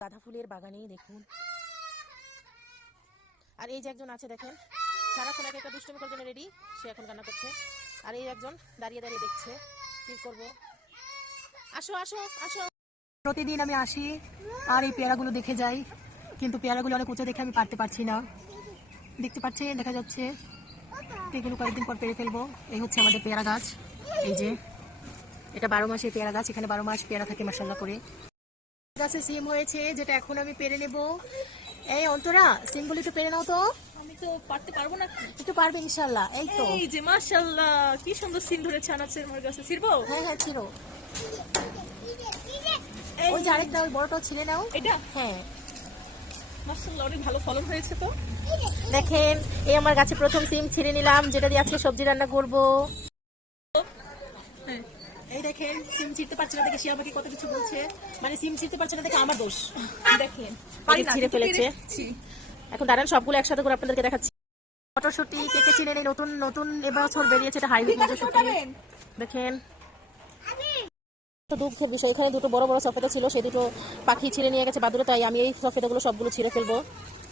গাঁদা ফুলের বাগানে দেখুন। আর এই যে একজন আছে দেখেন, সারাক্ষণ এক একটা দুষ্টুমি করার জন্য রেডি, সে এখন কান্না করছে। আর এই একজন দাঁড়িয়ে দাঁড়িয়ে দেখছে কি করব। আসো আসো আসো। প্রতিদিন আমি আসি আর এই পেয়ারাগুলো দেখে যাই, কিন্তু পেয়ারাগুলো অনেক উঁচু দেখে আমি পারতে পারছি না। দেখতে পাচ্ছি, দেখা যাচ্ছে এগুলো কয়েকদিন পর পেরে ফেলবো। এই হচ্ছে আমাদের পেয়ারা গাছ। এই যে এটা 12 মাসের পেয়ারা গাছ, এখানে 12 মাস পেয়ারা থাকে মাশাআল্লাহ করে। গাছে সিম হয়েছে, যেটা এখন আমি পেরে নেব। এই অন্তরা, সিমগুলো একটু পেরে নাও তো। আমি তো পারতে পারবো না। একটু পারবে ইনশাআল্লাহ। এই তো, এই যে মাশাআল্লাহ কি সুন্দর সিম ধরেছে আনাচের মোর গাছে। ছিড়বো? হ্যাঁ হ্যাঁ ছিড়ো। ওই যে আরেকটা, ওই বড়টা ছিঁড়ে নাও। এটা হ্যাঁ মাশাআল্লাহ অনেক ভালো ফলন হয়েছে তো। দেখেন, এই আমার গাছে প্রথম সিম ছিঁড়ে নিলাম, যেটা দিয়ে আজকে সবজি রান্না করব। এই দেখেন, সিম ছিঁড়তে পারছে না দেখে শিয়া বাকি কত কিছু বলছে, মানে সিম ছিঁড়তে পারছে না দেখে আমার দোষ। দেখেন পারি না, ছিঁড়ে ফেলেছে। এখন দাঁড়ান, সবগুলো একসাথে করে আপনাদেরকে দেখাচ্ছি। মটরশুঁটি কেটে ছিঁড়ে নেই, নতুন নতুন এবছর বেরিয়েছে, এটা হাইব্রিড মটরশুঁটি। দেখেন, তো দুঃখের বিষয়, এখানে দুটো বড় বড় সফেদা ছিল, সেই দুটো পাখি ছিঁড়ে নিয়ে গেছে বাদুড়ে, তাই আমি এই সফেদাগুলো সবগুলো ছিঁড়ে ফেলবো।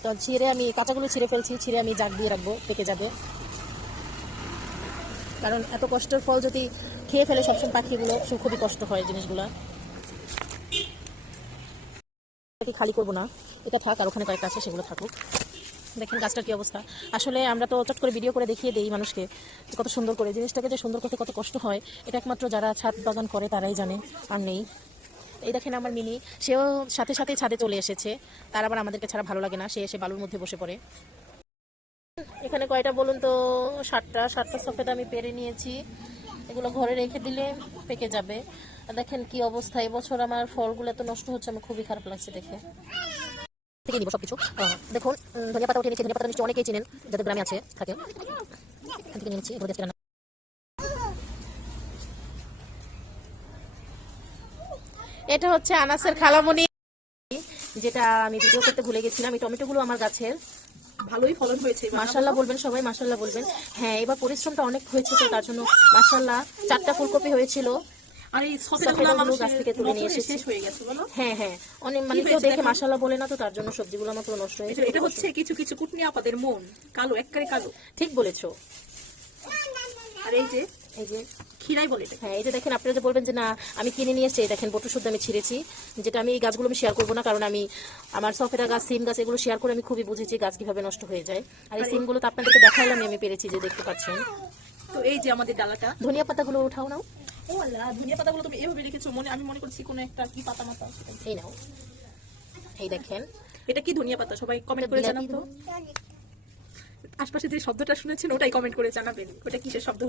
তো ছিঁড়ে আমি কাঁচাগুলো ছিঁড়ে ফেলছি, ছিঁড়ে আমি জাগ দিয়ে রাখবো, পেকে যাবে। কারণ এত কষ্টের ফল যদি খেয়ে ফেলে সবসময় পাখিগুলো, খুবই কষ্ট হয় জিনিসগুলো। খালি করবো না, এটা থাক, আর ওখানে কয়েকটা আছে সেগুলো থাকুক। দেখেন গাছটার কি অবস্থা। আসলে আমরা তো চট করে ভিডিও করে দেখিয়ে দেই মানুষকে কত সুন্দর করে, জিনিসটাকে যে সুন্দর করতে কত কষ্ট হয় এটা একমাত্র যারা ছাদ বাগান করে তারাই জানে, আর নেই। এই দেখেন আমার মিনি, সেও সাথে সাথে ছাদে চলে এসেছে। তার আবার আমাদেরকে ছাড়া ভালো লাগে না, সে এসে বালুর মধ্যে বসে পড়ে। এখানে কয়টা বলুন তো? 7টা সফেদা আমি পেরে নিয়েছি। এগুলো ঘরে রেখে দিলে পেকে যাবে। দেখেন কি অবস্থা, এবছর আমার ফলগুলো এত নষ্ট হচ্ছে, আমার খুবই খারাপ লাগছে দেখে। থেকে নিব সবকিছু। দেখুন, ধনিয়া পাতা উঠে নিচ্ছি। ধনিয়া পাতা নিশ্চয়ই অনেকেই চিনেন, যাদের গ্রামে আছে থাকে। এখান থেকে নিচ্ছি, এগুলো দেখতে রান্না। এটা হচ্ছে আনাসের খালামণি, যেটা আমি ভিডিও করতে ভুলে গেছিলাম। এই টমেটোগুলো আমার গাছের ভালোই ফলন হয়েছে, মাশাআল্লাহ বলবেন সবাই, মাশাআল্লাহ বলবেন। হ্যাঁ, এবার পরিশ্রমটা অনেক হয়েছে, তো তার জন্য মাশাআল্লাহ। 4টা ফুলকপি হয়েছিল, আর এই সফেদাগুলো গাছ থেকে তুলে নিয়ে এসেছি। শেষ হয়ে গেছে বলো। হ্যাঁ হ্যাঁ, অনেক মানে কেউ দেখে মাশাআল্লাহ বলে না, তো তার জন্য সবজিগুলো আমার পুরো নষ্ট হয়েছে। এটা হচ্ছে কিছু কিছু কুটনি আপাদের মন কালো, একবারে কালো। ঠিক বলেছো। আর এই যে খিরাই বলে এটা। হ্যাঁ, এই যে দেখেন, আপনারা যে বলবেন যে না আমি কিনে নিয়ে এসেছি, দেখেন বটু শুদ্ধ আমি ছিঁড়েছি। যেটা আমি এই গাছগুলো আমি শেয়ার করবো না, কারণ আমি আমার সফেদা গাছ, সিম গাছ এগুলো শেয়ার করে আমি খুবই বুঝেছি গাছ কিভাবে নষ্ট হয়ে যায়। আর এই সিমগুলো তো আপনাদেরকে দেখাইলাম, আমি পেরেছি, যে দেখতে পাচ্ছেন। তো এই যে আমাদের ডালাটা, ধনিয়া পাতাগুলো উঠাও নাও। ও আল্লাহ, ধনিয়া পাতাগুলো তুমি এভাবে রেখেছো, আমি মনে করছি কোনো একটা কি পাতা মাতা। এই নাও, এই দেখেন। এটা কি ধনিয়া পাতা? সবাই কমেন্ট করে জানান তো। আশপাশে যে শব্দটা শুনেছেন ওটাই কমেন্ট করে জানাবেন, ওটা কিসের শব্দ।